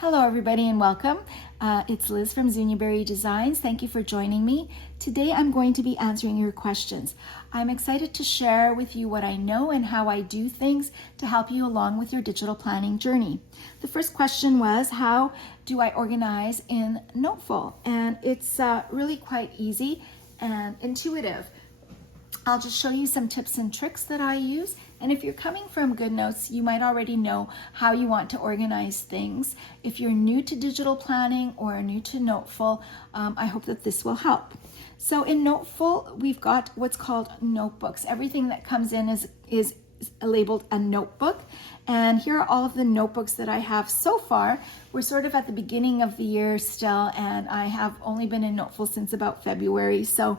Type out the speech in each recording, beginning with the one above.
Hello everybody and welcome. It's Liz from Zuniberry Designs. Thank you for joining me. Today I'm going to be answering your questions. I'm excited to share with you what I know and how I do things to help you along with your digital planning journey. The first question was, how do I organize in Noteful? And it's really quite easy and intuitive. I'll just show you some tips and tricks that I use. And if you're coming from GoodNotes, you might already know how you want to organize things. If you're new to digital planning or new to Noteful, I hope that this will help. So in Noteful, we've got what's called notebooks. Everything that comes in is labeled a notebook. And here are all of the notebooks that I have so far. We're sort of at the beginning of the year still, and I have only been in Noteful since about February. So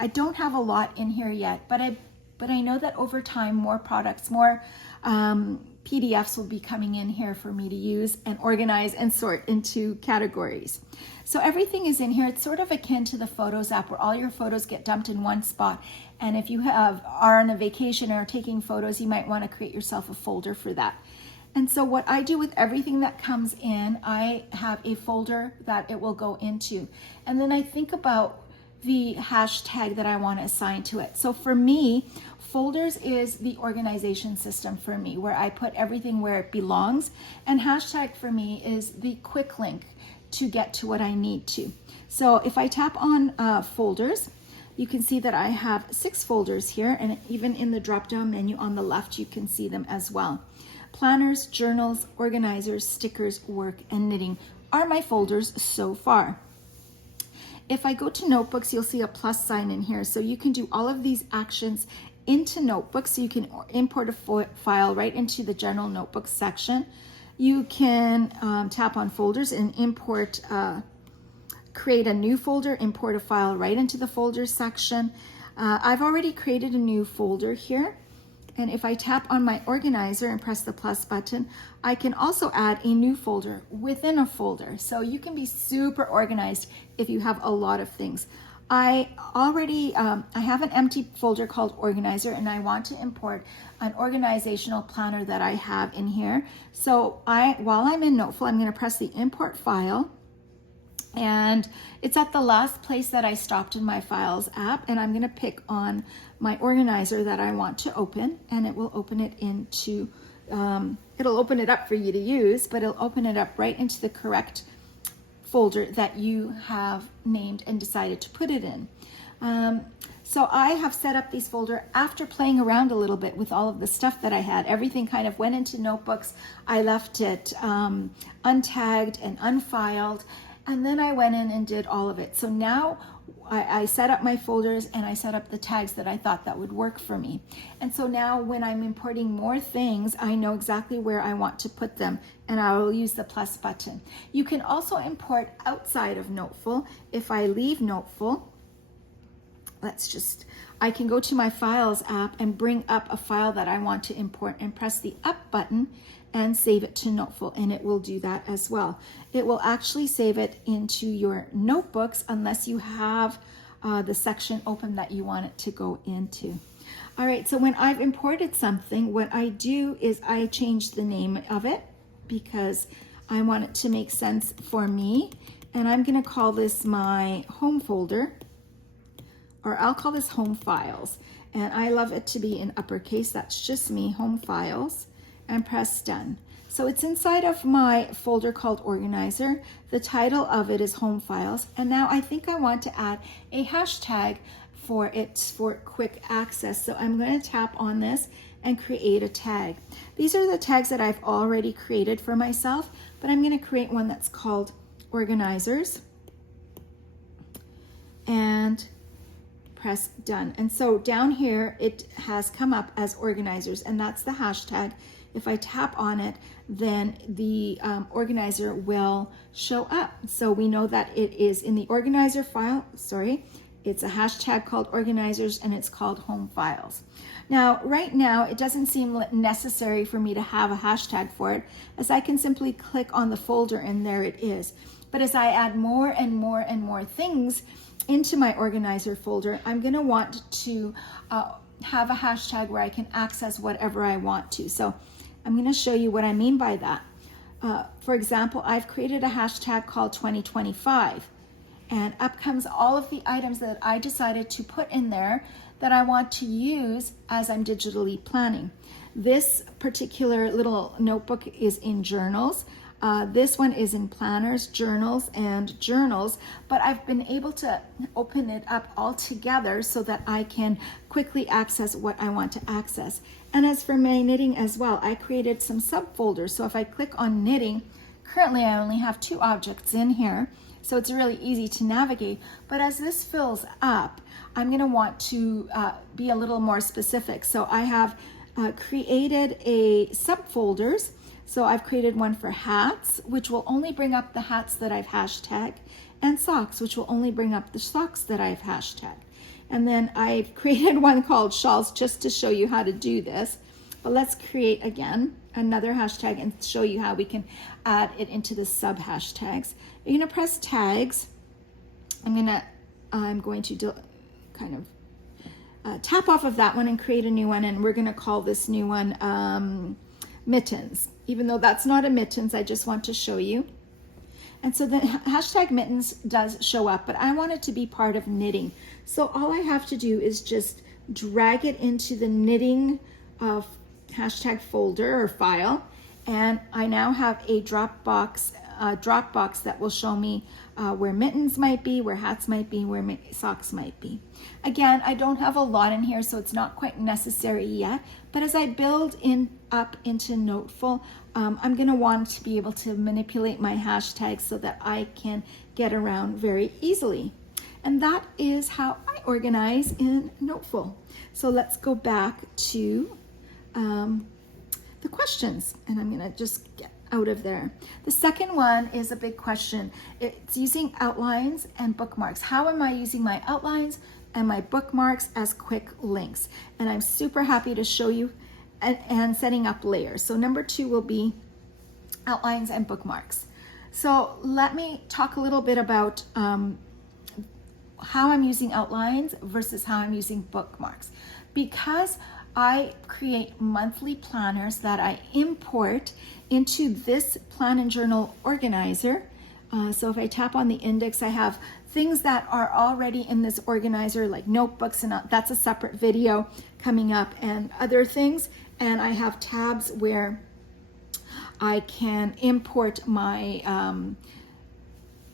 I don't have a lot in here yet, but I know that over time, more products, more PDFs will be coming in here for me to use and organize and sort into categories. So everything is in here. It's sort of akin to the Photos app where all your photos get dumped in one spot. And if you are on a vacation or taking photos, you might want to create yourself a folder for that. And so what I do with everything that comes in, I have a folder that it will go into. And then I think about the hashtag that I want to assign to it. So for me, folders is the organization system for me, where I put everything where it belongs. And hashtag for me is the quick link to get to what I need to. So if I tap on folders, you can see that I have 6 folders here, and even in the drop-down menu on the left, you can see them as well. Planners, journals, organizers, stickers, work, and knitting are my folders so far. If I go to notebooks, you'll see a plus sign in here. So you can do all of these actions into notebooks. So you can import a file right into the general notebooks section. You can tap on folders and import, create a new folder, import a file right into the folders section. I've already created a new folder here. And if I tap on my organizer and press the plus button, I can also add a new folder within a folder. So you can be super organized if you have a lot of things. I have an empty folder called organizer, and I want to import an organizational planner that I have in here. So while I'm in Noteful, I'm going to press the import file. And it's at the last place that I stopped in my Files app, and I'm going to pick on my organizer that I want to open, and it will open it into, it'll open it up for you to use, but it'll open it up right into the correct folder that you have named and decided to put it in. So I have set up these folder after playing around a little bit with all of the stuff that I had. Everything kind of went into notebooks. I left it untagged and unfiled. And then I went in and did all of it. So now I set up my folders and I set up the tags that I thought that would work for me. And so now when I'm importing more things, I know exactly where I want to put them, and I will use the plus button. You can also import outside of Noteful. If I leave Noteful, I can go to my Files app and bring up a file that I want to import and press the up button and save it to Noteful, and it will do that as well. It will actually save it into your notebooks unless you have the section open that you want it to go into. All right, so when I've imported something, what I do is I change the name of it because I want it to make sense for me, and I'm gonna call this my home folder, or I'll call this Home Files, and I love it to be in uppercase. That's just me, Home Files, and press done. So it's inside of my folder called Organizer. The title of it is Home Files, and now I think I want to add a hashtag for it for quick access. So I'm going to tap on this and create a tag. These are the tags that I've already created for myself, but I'm going to create one that's called Organizers and press done. And so down here it has come up as Organizers, and that's the hashtag. If I tap on it, then the organizer will show up. So we know that it is in the organizer file, it's a hashtag called Organizers, and it's called Home Files. Now, right now, it doesn't seem necessary for me to have a hashtag for it, as I can simply click on the folder and there it is. But as I add more and more and more things into my organizer folder, I'm gonna want to have a hashtag where I can access whatever I want to. So I'm going to show you what I mean by that. For example, I've created a hashtag called 2025, and up comes all of the items that I decided to put in there that I want to use as I'm digitally planning. This particular little notebook is in journals. This one is in planners, journals, and journals, but I've been able to open it up all together so that I can quickly access what I want to access. And as for my knitting as well, I created some subfolders. So if I click on knitting, currently I only have 2 objects in here, so it's really easy to navigate. But as this fills up, I'm going to want to be a little more specific. So I have created a subfolders. So I've created one for hats, which will only bring up the hats that I've hashtagged, and socks, which will only bring up the socks that I've hashtagged. And then I've created one called shawls just to show you how to do this. But let's create again another hashtag and show you how we can add it into the sub hashtags. You're gonna press tags. I'm going to do kind of tap off of that one and create a new one, and we're gonna call this new one mittens. Even though that's not a mittens, I just want to show you. And so the hashtag mittens does show up, but I want it to be part of knitting. So all I have to do is just drag it into the knitting hashtag folder or file, and I now have a Dropbox that will show me where mittens might be, where hats might be, where socks might be. Again, I don't have a lot in here, so it's not quite necessary yet, but as I build up into Noteful, I'm going to want to be able to manipulate my hashtags so that I can get around very easily. And that is how I organize in Noteful. So let's go back to the questions, and I'm going to just get out of there. The second one is a big question. It's using outlines and bookmarks. How am I using my outlines and my bookmarks as quick links? And I'm super happy to show you and setting up layers. So number 2 will be outlines and bookmarks. So let me talk a little bit about how I'm using outlines versus how I'm using bookmarks. Because I create monthly planners that I import into this plan and journal organizer. So if I tap on the index, I have things that are already in this organizer, like notebooks, and that's a separate video coming up, and other things. And I have tabs where I can import my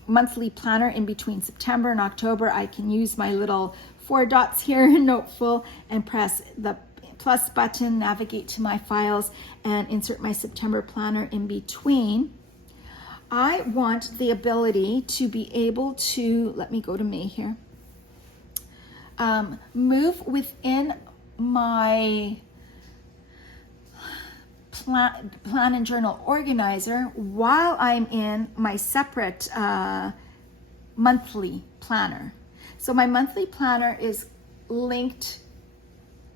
monthly planner in between September and October. I can use my little 4 dots here in Noteful and press the plus button, navigate to my files, and insert my September planner in between. I want the ability to be able to, let me go to May here, move within my plan and journal organizer while I'm in my separate monthly planner. So my monthly planner is linked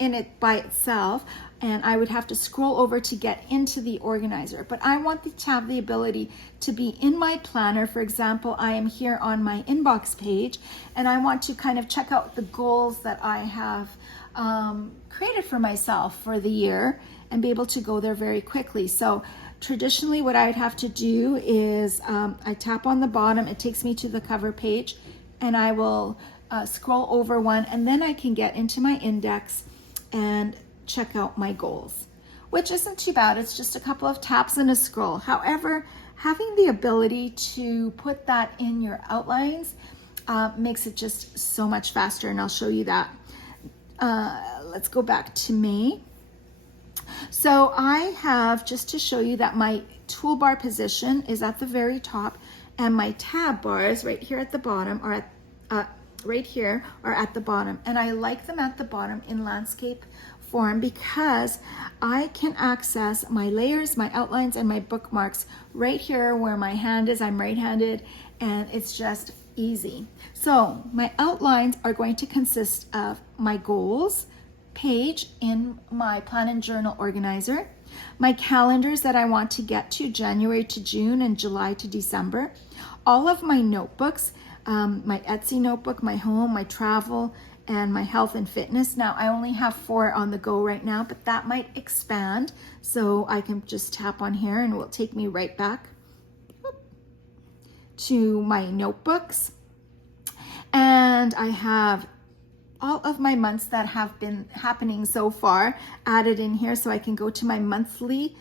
in it by itself, and I would have to scroll over to get into the organizer. But I want to have the ability to be in my planner. For example, I am here on my inbox page, and I want to kind of check out the goals that I have created for myself for the year and be able to go there very quickly. So traditionally what I would have to do is I tap on the bottom, it takes me to the cover page, and I will scroll over one, and then I can get into my index and check out my goals, which isn't too bad. It's just a couple of taps and a scroll. However, having the ability to put that in your outlines makes it just so much faster, and I'll show you that. Let's go back to May. So I have, just to show you, that my toolbar position is at the very top, and my tab bars right here at the bottom are right here are at the bottom, and I like them at the bottom in landscape form because I can access my layers, my outlines, and my bookmarks right here where my hand is. I'm right-handed, and it's just easy. So my outlines are going to consist of my goals page in my plan and journal organizer, my calendars that I want to get to January to June and July to December, all of my notebooks, my Etsy notebook, my home, my travel, and my health and fitness. Now I only have 4 on the go right now, but that might expand. So I can just tap on here and it will take me right back to my notebooks. And I have all of my months that have been happening so far added in here, so I can go to my monthly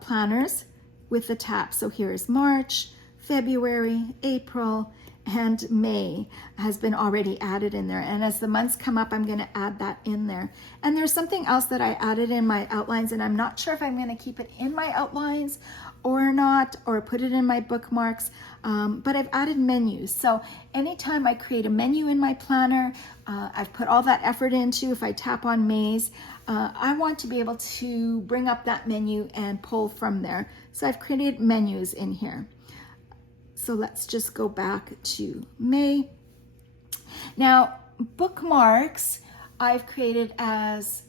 planners with the tap. So here's March, February, April, and May has been already added in there. And as the months come up, I'm going to add that in there. And there's something else that I added in my outlines, and I'm not sure if I'm going to keep it in my outlines or not, or put it in my bookmarks, but I've added menus. So anytime I create a menu in my planner, I've put all that effort into. If I tap on May's, I want to be able to bring up that menu and pull from there. So I've created menus in here. So let's just go back to May. Now, bookmarks I've created as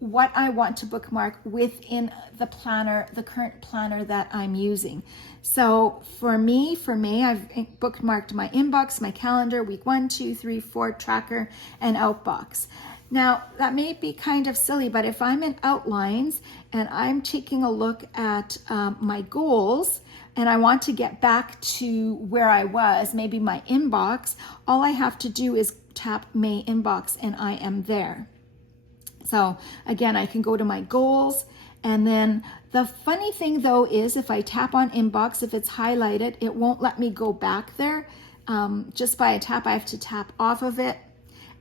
what I want to bookmark within the planner, the current planner that I'm using. So for May, I've bookmarked my inbox, my calendar, week 1, 2, 3, 4, tracker, and outbox. Now, that may be kind of silly, but if I'm in outlines and I'm taking a look at my goals, and I want to get back to where I was, maybe my inbox, all I have to do is tap May inbox and I am there. So again, I can go to my goals, and then the funny thing though is if I tap on inbox, if it's highlighted, it won't let me go back there. Just by a tap, I have to tap off of it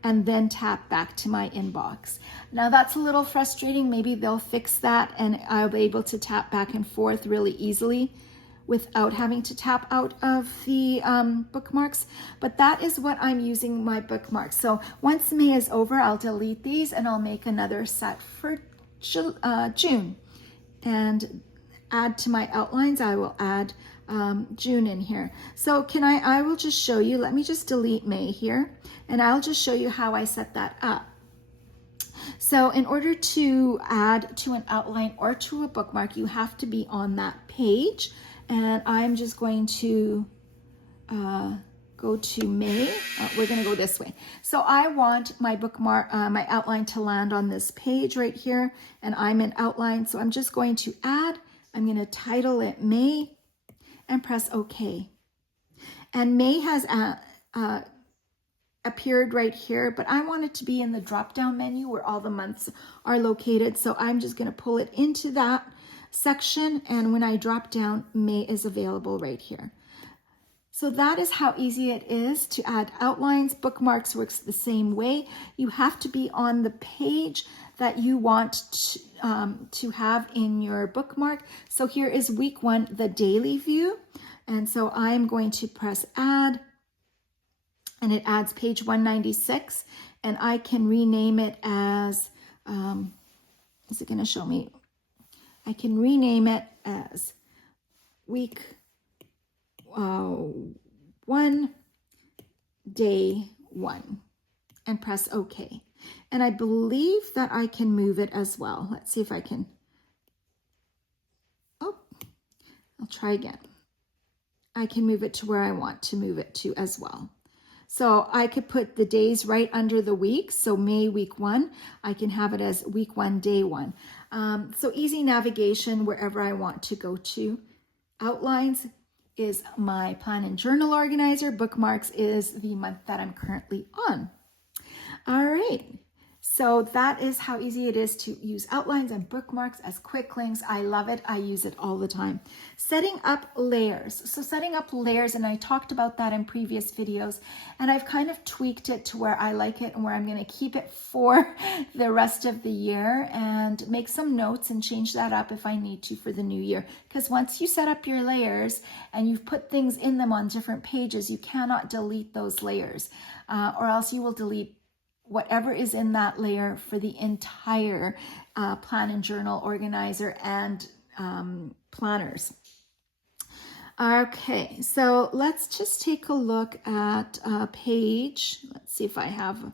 and then tap back to my inbox. Now that's a little frustrating. Maybe they'll fix that and I'll be able to tap back and forth really easily without having to tap out of the bookmarks. But that is what I'm using my bookmarks. So once May is over, I'll delete these and I'll make another set for June. And add to my outlines, I will add June in here. So I will just show you, let me just delete May here, and I'll just show you how I set that up. So in order to add to an outline or to a bookmark, you have to be on that page. And I'm just going to go to May. We're going to go this way. So I want my bookmark, my outline to land on this page right here, and I'm in outline. So I'm just going to add, I'm going to title it May and press OK. And May has appeared right here, but I want it to be in the drop-down menu where all the months are located. So I'm just going to pull it into that section, and when I drop down, May is available right here. So that is how easy it is to add outlines. Bookmarks works the same way. You have to be on the page that you want to have in your bookmark. So here is week 1, the daily view. And so I'm going to press add, and it adds page 196, and I can rename it as, is it going to show me? I can rename it as week 1, day 1, and press OK. And I believe that I can move it as well. Let's see if I can. Oh, I'll try again. I can move it to where I want to move it to as well. So I could put the days right under the weeks. So May week 1, I can have it as week 1, day 1. So easy navigation wherever I want to go to. Outlines is my plan and journal organizer. Bookmarks is the month that I'm currently on. All right. So that is how easy it is to use outlines and bookmarks as quick links. I love it. I use it all the time. Setting up layers. So setting up layers, and I talked about that in previous videos, and I've kind of tweaked it to where I like it and where I'm going to keep it for the rest of the year, and make some notes and change that up if I need to for the new year. Because once you set up your layers and you've put things in them on different pages, you cannot delete those layers, or else you will delete whatever is in that layer for the entire plan and journal organizer and planners. Okay, so let's just take a look at a page. Let's see if I have.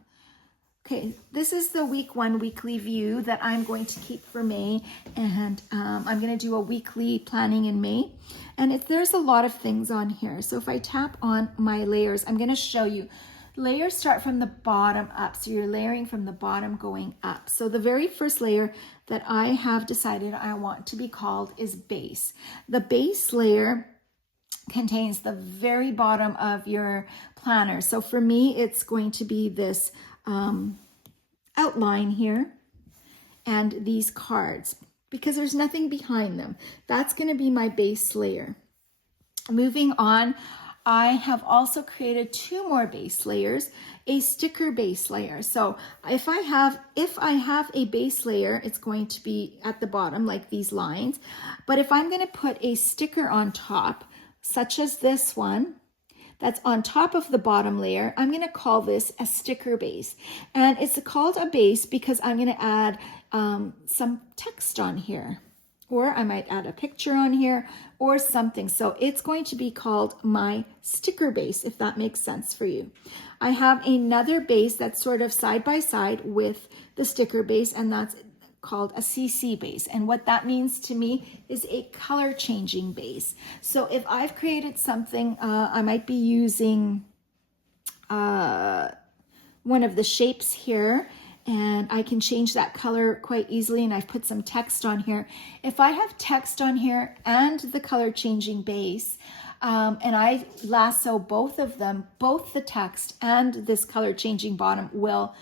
Okay, this is the week 1 weekly view that I'm going to keep for May, and I'm going to do a weekly planning in May. And there's a lot of things on here. So if I tap on my layers, I'm going to show you. Layers start from the bottom up, so you're layering from the bottom going up. So the very first layer that I have decided I want to be called is base. The base layer contains the very bottom of your planner. So for me, it's going to be this outline here and these cards, because there's nothing behind them. That's going to be my base layer. Moving on, I have also created 2 more base layers, a sticker base layer. So if I have a base layer, it's going to be at the bottom like these lines. But if I'm going to put a sticker on top, such as this one, that's on top of the bottom layer, I'm going to call this a sticker base. And it's called a base because I'm going to add some text on here. Or I might add a picture on here or something. So it's going to be called my sticker base, if that makes sense for you. I have another base that's sort of side by side with the sticker base, and that's called a CC base. And what that means to me is a color changing base. So if I've created something, I might be using one of the shapes here, and I can change that color quite easily, and I've put some text on here. If I have text on here and the color changing base, and I lasso both of them, both the text and this color changing bottom will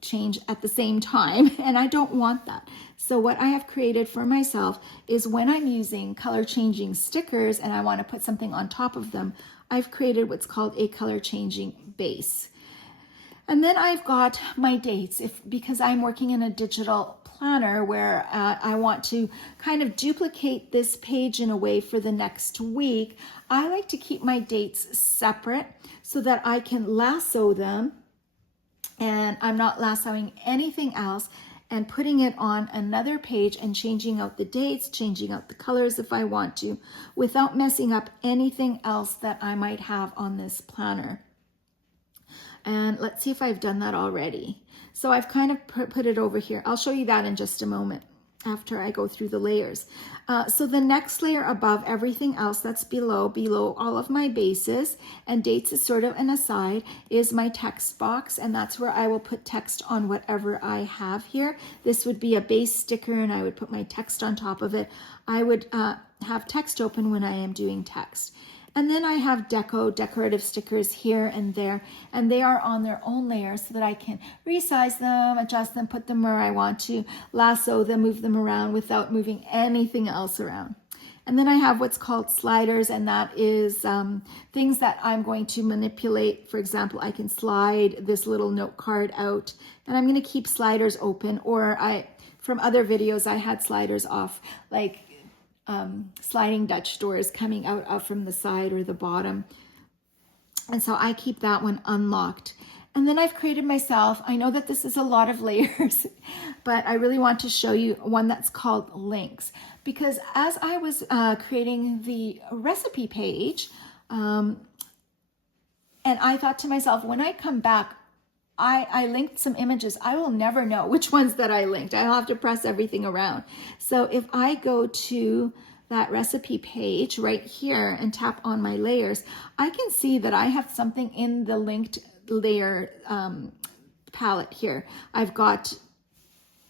change at the same time, and I don't want that. So what I have created for myself is when I'm using color changing stickers and I want to put something on top of them, I've created what's called a color changing base. And then I've got my dates, because I'm working in a digital planner where I want to kind of duplicate this page in a way for the next week. I like to keep my dates separate so that I can lasso them, and I'm not lassoing anything else, and putting it on another page and changing out the dates, changing out the colors if I want to, without messing up anything else that I might have on this planner. And let's see if I've done that already. So I've kind of put it over here. I'll show you that in just a moment after I go through the layers. So the next layer above everything else that's below all of my bases, and dates is sort of an aside, is my text box, and that's where I will put text on whatever I have here. This would be a base sticker, and I would put my text on top of it. I would have text open when I am doing text. And then I have decorative stickers here and there, and they are on their own layer so that I can resize them, adjust them, put them where I want to, lasso them, move them around without moving anything else around. And then I have what's called sliders, and that is things that I'm going to manipulate. For example, I can slide this little note card out, and I'm going to keep sliders open, or from other videos, I had sliders off, like sliding Dutch doors coming out from the side or the bottom. And so I keep that one unlocked. And then I've created myself, I know that this is a lot of layers, but I really want to show you one that's called links. Because as I was creating the recipe page, and I thought to myself, when I come back, I linked some images. I will never know which ones that I linked. I'll have to press everything around. So if I go to that recipe page right here and tap on my layers, I can see that I have something in the linked layer palette here. I've got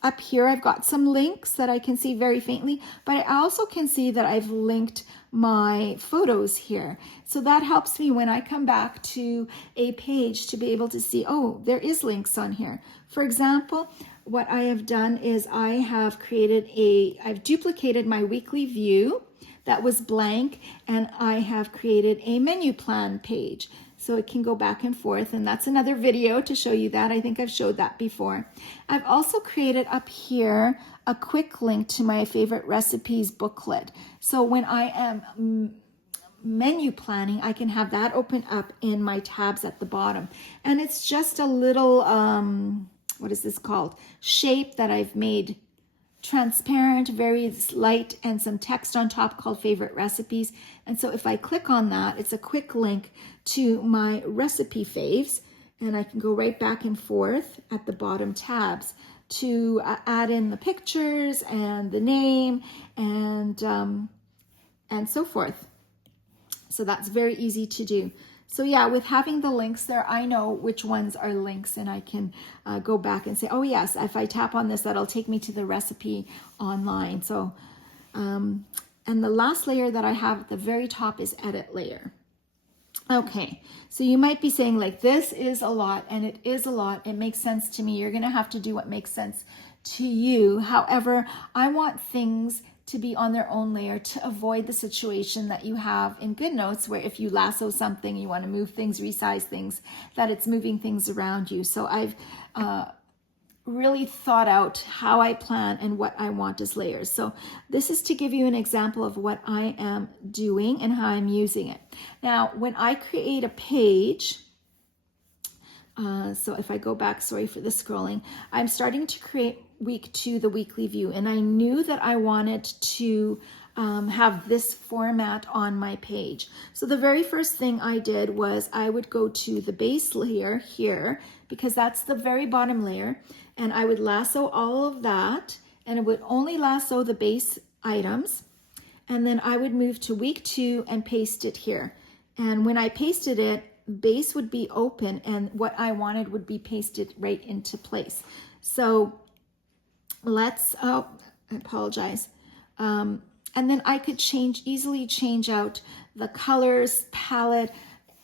up here, I've got some links that I can see very faintly, but I also can see that I've linked my photos here. So that helps me when I come back to a page to be able to see, oh, there is links on here. For example, what I have done is I have I've duplicated my weekly view that was blank, and I have created a menu plan page. So it can go back and forth, and that's another video to show you that. I think I've showed that before. I've also created up here a quick link to my favorite recipes booklet. So when I am menu planning, I can have that open up in my tabs at the bottom. And it's just a little, what is this called? Shape that I've made transparent, very light, and some text on top called favorite recipes. And so if I click on that, it's a quick link to my recipe faves, and I can go right back and forth at the bottom tabs to add in the pictures and the name and so forth. So that's very easy to do. So yeah, with having the links there, I know which ones are links, and I can go back and say, oh yes, if I tap on this, that'll take me to the recipe online. So, and the last layer that I have at the very top is edit layer. Okay, so you might be saying like, this is a lot, and it is a lot. It makes sense to me. You're gonna have to do what makes sense to you. However, I want things to be on their own layer to avoid the situation that you have in GoodNotes, where if you lasso something, you want to move things, resize things, that it's moving things around you. So I've really thought out how I plan and what I want as layers. So this is to give you an example of what I am doing and how I'm using it. Now, when I create a page, so if I go back, sorry for the scrolling, I'm starting to create week 2, the weekly view, and I knew that I wanted to have this format on my page. So the very first thing I did was I would go to the base layer here, because that's the very bottom layer, and I would lasso all of that, and it would only lasso the base items, and then I would move to week 2 and paste it here. And when I pasted it, base would be open, and what I wanted would be pasted right into place. So let's, oh, I apologize. And then I could easily change out the colors palette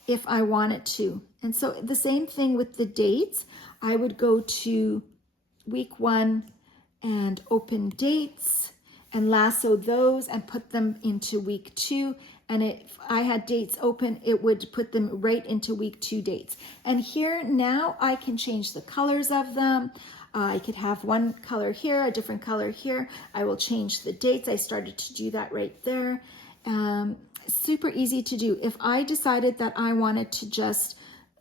if I wanted to. And so the same thing with the dates. I would go to week 1 and open dates and lasso those and put them into week 2. And if I had dates open, it would put them right into week 2 dates. And here now I can change the colors of them. I could have one color here, a different color here. I will change the dates. I started to do that right there. Super easy to do. If I decided that I wanted to just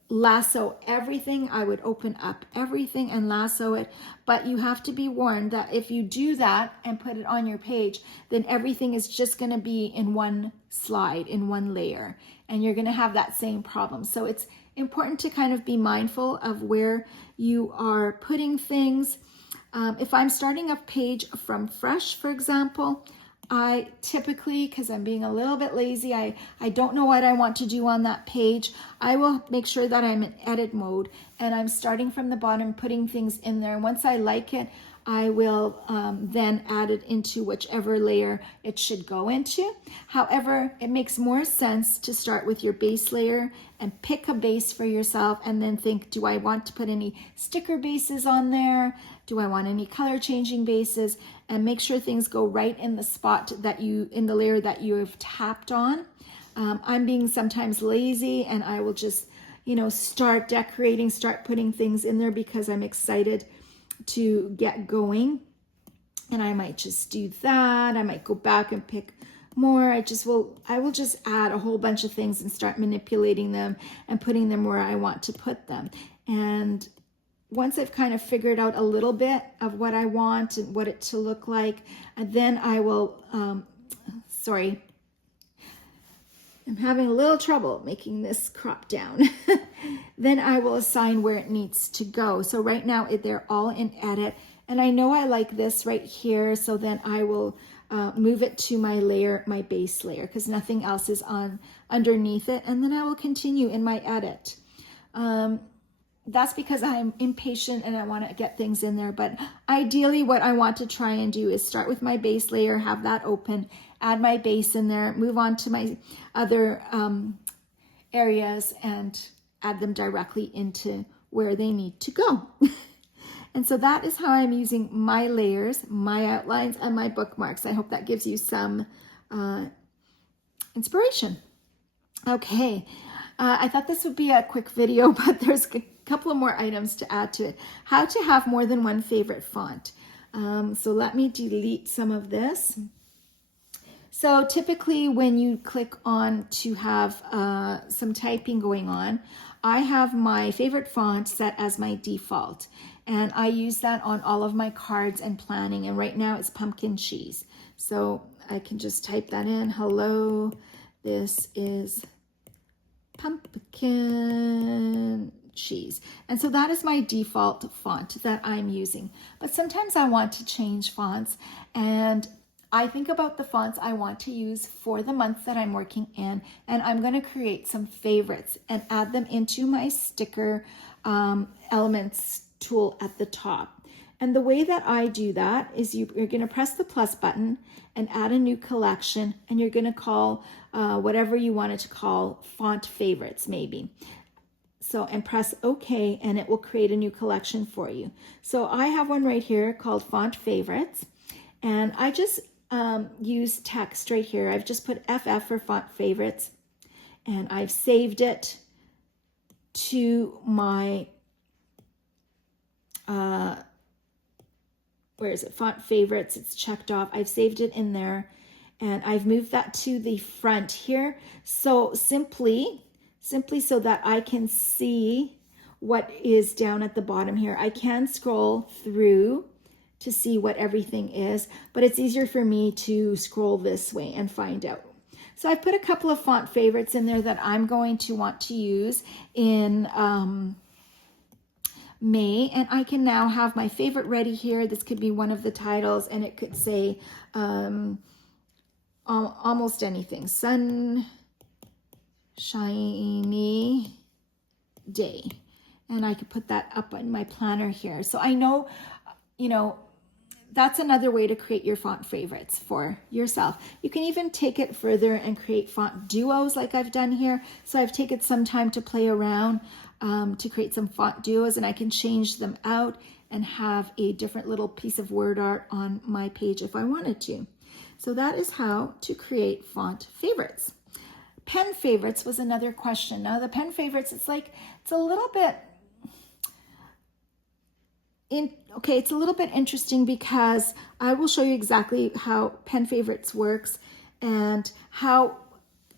lasso everything, I would open up everything and lasso it. But you have to be warned that if you do that and put it on your page, then everything is just going to be in one slide, in one layer, and you're going to have that same problem. So it's important to kind of be mindful of where you are putting things. If I'm starting a page from fresh, for example, I typically, because I'm being a little bit lazy, I don't know what I want to do on that page, I will make sure that I'm in edit mode and I'm starting from the bottom, putting things in there. Once I like it, I will then add it into whichever layer it should go into. However, it makes more sense to start with your base layer and pick a base for yourself and then think, do I want to put any sticker bases on there? Do I want any color changing bases? And make sure things go right in the spot that in the layer that you have tapped on. I'm being sometimes lazy, and I will just, start decorating, start putting things in there because I'm excited to get going. And I might just do that. I might go back and pick more. I will just add a whole bunch of things and start manipulating them and putting them where I want to put them. And once I've kind of figured out a little bit of what I want and what it to look like, then I will, sorry, I'm having a little trouble making this crop down. Then I will assign where it needs to go. So right now they're all in edit, and I know I like this right here, so then I will move it to my layer, my base layer, because nothing else is on underneath it, and then I will continue in my edit. That's because I'm impatient and I want to get things in there. But ideally what I want to try and do is start with my base layer, have that open, add my base in there, move on to my other areas and add them directly into where they need to go. And so that is how I'm using my layers, my outlines, and my bookmarks. I hope that gives you some inspiration. Okay, I thought this would be a quick video, but there's a couple of more items to add to it. How to have more than one favorite font. So let me delete some of this. So typically when you click on to have some typing going on, I have my favorite font set as my default. And I use that on all of my cards and planning. And right now it's pumpkin cheese. So I can just type that in. Hello, this is pumpkin cheese. And so that is my default font that I'm using. But sometimes I want to change fonts, and I think about the fonts I want to use for the month that I'm working in, and I'm going to create some favorites and add them into my sticker elements tool at the top. And the way that I do that is you're going to press the plus button and add a new collection, and you're going to call whatever you want it to call, font favorites maybe. So, and press OK, and it will create a new collection for you. So I have one right here called font favorites, and I just use text right here. I've just put FF for font favorites, and I've saved it to my where is it? Font favorites. It's checked off. I've saved it in there, and I've moved that to the front here. So simply so that I can see what is down at the bottom here. I can scroll through to see what everything is, but it's easier for me to scroll this way and find out. So I've put a couple of font favorites in there that I'm going to want to use in May, and I can now have my favorite ready here. This could be one of the titles, and it could say almost anything. Sunshiny day. And I could put that up in my planner here. So I know, you know, that's another way to create your font favorites for yourself. You can even take it further and create font duos like I've done here. So I've taken some time to play around to create some font duos, and I can change them out and have a different little piece of word art on my page if I wanted to. So that is how to create font favorites. Pen favorites was another question. Now the pen favorites, it's a little bit it's a little bit interesting because I will show you exactly how pen favorites works and how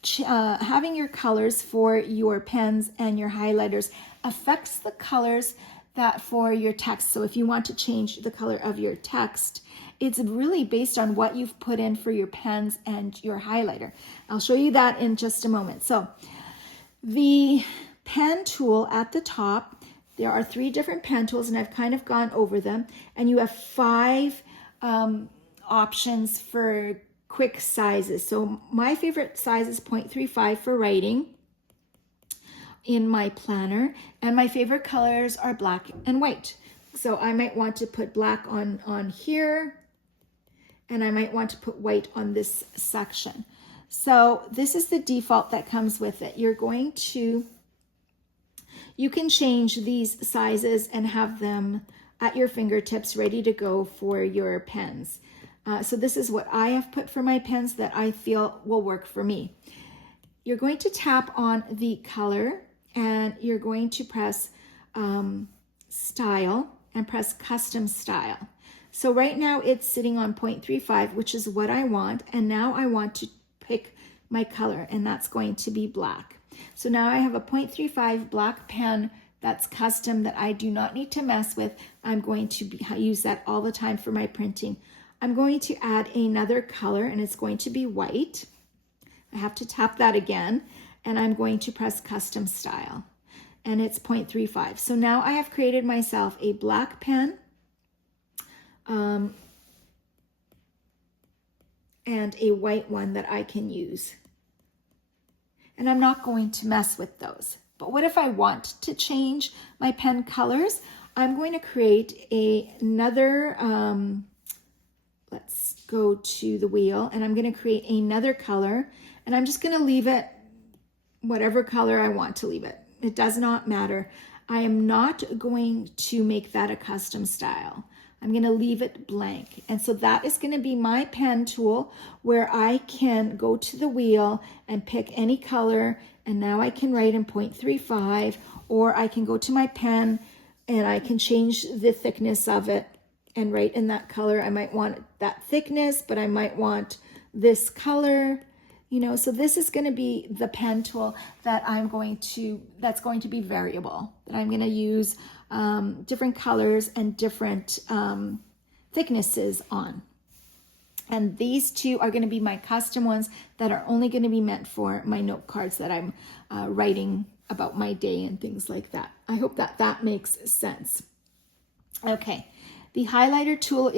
having your colors for your pens and your highlighters affects the colors that for your text. So if you want to change the color of your text, it's really based on what you've put in for your pens and your highlighter. I'll show you that in just a moment. So the pen tool at the top, there are 3 different pen tools, and I've kind of gone over them, and you have 5 options for quick sizes. So my favorite size is 0.35 for writing in my planner, and my favorite colors are black and white. So I might want to put black on here, and I might want to put white on this section. So this is the default that comes with it. You can change these sizes and have them at your fingertips ready to go for your pens. So this is what I have put for my pens that I feel will work for me. You're going to tap on the color, and you're going to press style and press custom style. So right now it's sitting on 0.35, which is what I want. And now I want to pick my color, and that's going to be black. So now I have a 0.35 black pen that's custom that I do not need to mess with. I'm going to use that all the time for my printing. I'm going to add another color, and it's going to be white. I have to tap that again, and I'm going to press custom style, and it's 0.35. So now I have created myself a black pen and a white one that I can use. And I'm not going to mess with those. But what if I want to change my pen colors? I'm going to create another, let's go to the wheel, and I'm going to create another color, and I'm just going to leave it whatever color I want to leave it. It does not matter. I am not going to make that a custom style. I'm going to leave it blank. And so that is going to be my pen tool where I can go to the wheel and pick any color, and now I can write in 0.35, or I can go to my pen and I can change the thickness of it and write in that color. I might want that thickness, but I might want this color, you know. So this is going to be the pen tool that that's going to be variable, that I'm going to use different colors and different thicknesses on. And these 2 are going to be my custom ones that are only going to be meant for my note cards that I'm writing about my day and things like that. I hope that makes sense. Okay, the highlighter tool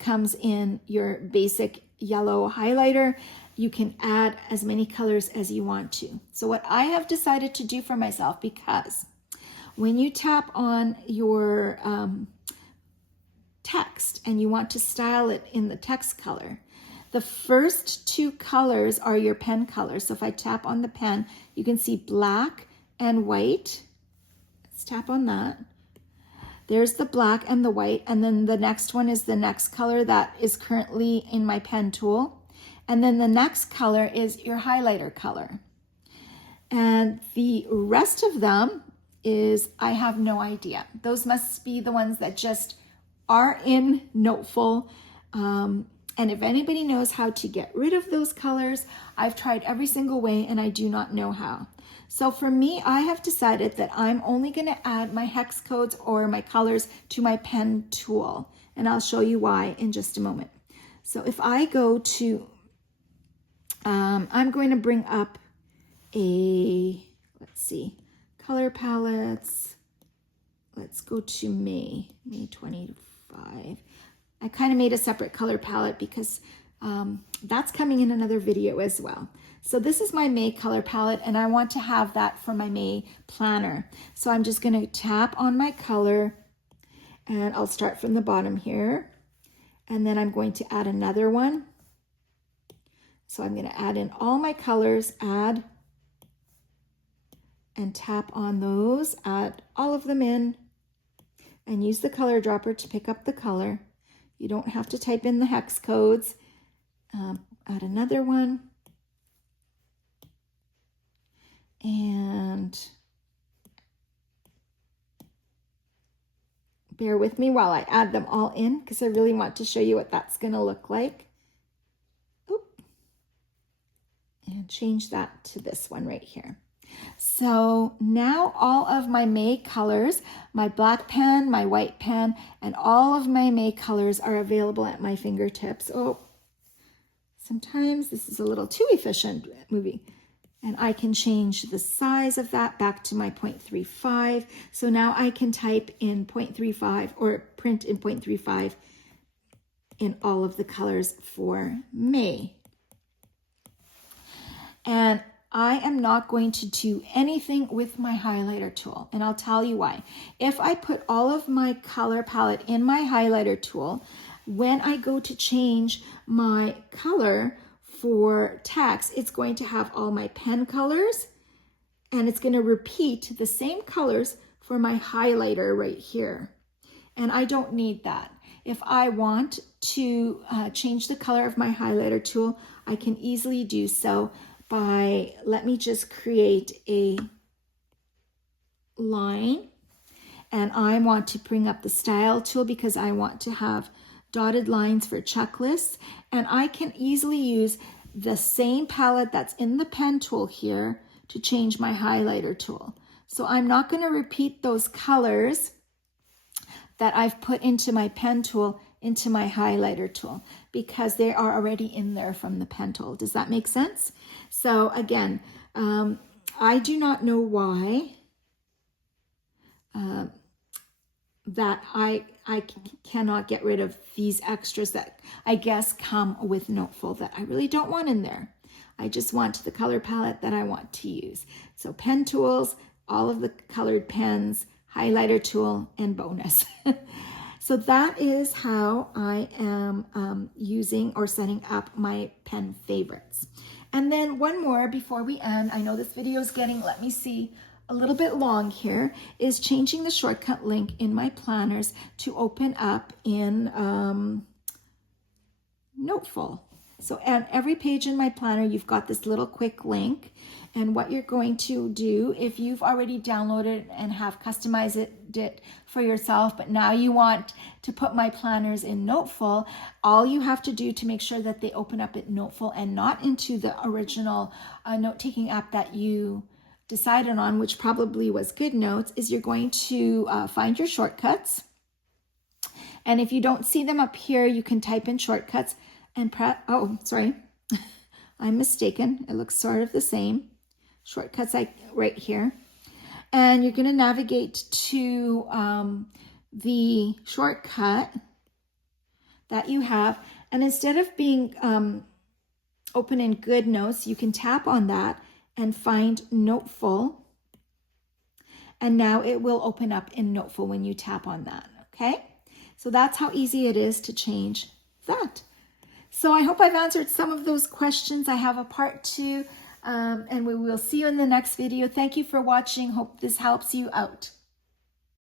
comes in your basic yellow highlighter, you can add as many colors as you want to. So what I have decided to do for myself, because when you tap on your text and you want to style it in the text color, the first two colors are your pen colors. So if I tap on the pen, you can see black and white. Let's tap on that. There's the black and the white, and then the next one is the next color that is currently in my pen tool. And then the next color is your highlighter color. And the rest of them is, I have no idea. Those must be the ones that just are in Noteful. And if anybody knows how to get rid of those colors, I've tried every single way and I do not know how. So for me, I have decided that I'm only going to add my hex codes or my colors to my pen tool. And I'll show you why in just a moment. So if I go to, I'm going to bring up let's see, color palettes. Let's go to May 25. I kind of made a separate color palette because that's coming in another video as well. So this is my May color palette and I want to have that for my May planner. So I'm just going to tap on my color and I'll start from the bottom here. And then I'm going to add another one. So I'm going to add in all my colors, add and tap on those, add all of them in and use the color dropper to pick up the color. You don't have to type in the hex codes. Add another one. And bear with me while I add them all in because I really want to show you what that's going to look like. Oop. And change that to this one right here. So now all of my May colors, my black pen, my white pen, and all of my May colors are available at my fingertips. Oh, sometimes this is a little too efficient movie. And I can change the size of that back to my 0.35. So now I can type in 0.35 or print in 0.35 in all of the colors for May. And I am not going to do anything with my highlighter tool, and I'll tell you why. If I put all of my color palette in my highlighter tool, when I go to change my color for text, it's going to have all my pen colors, and it's going to repeat the same colors for my highlighter right here. And I don't need that. If I want to change the color of my highlighter tool, I can easily do so by, let me just create a line, and I want to bring up the style tool because I want to have dotted lines for checklists, and I can easily use the same palette that's in the pen tool here to change my highlighter tool. So I'm not going to repeat those colors that I've put into my pen tool into my highlighter tool because they are already in there from the pen tool. Does that make sense? So again, I do not know why that I cannot get rid of these extras that I guess come with Noteful that I really don't want in there. I just want the color palette that I want to use. So pen tools, all of the colored pens, highlighter tool, and bonus. So that is how I am using or setting up my pen favorites. And then one more before we end, I know this video is getting, let me see, a little bit long here, is changing the shortcut link in my planners to open up in Noteful. So on every page in my planner, you've got this little quick link. And what you're going to do, if you've already downloaded and have customized it for yourself, but now you want to put my planners in Noteful, all you have to do to make sure that they open up at Noteful and not into the original note-taking app that you decided on, which probably was GoodNotes, is you're going to find your shortcuts. And if you don't see them up here, you can type in shortcuts and press, oh, sorry, I'm mistaken. It looks sort of the same. Shortcuts right here. And you're going to navigate to the shortcut that you have. And instead of being open in Good Notes, you can tap on that and find Noteful. And now it will open up in Noteful when you tap on that, okay? So that's how easy it is to change that. So I hope I've answered some of those questions. I have a part 2, and we will see you in the next video. Thank you for watching. Hope this helps you out.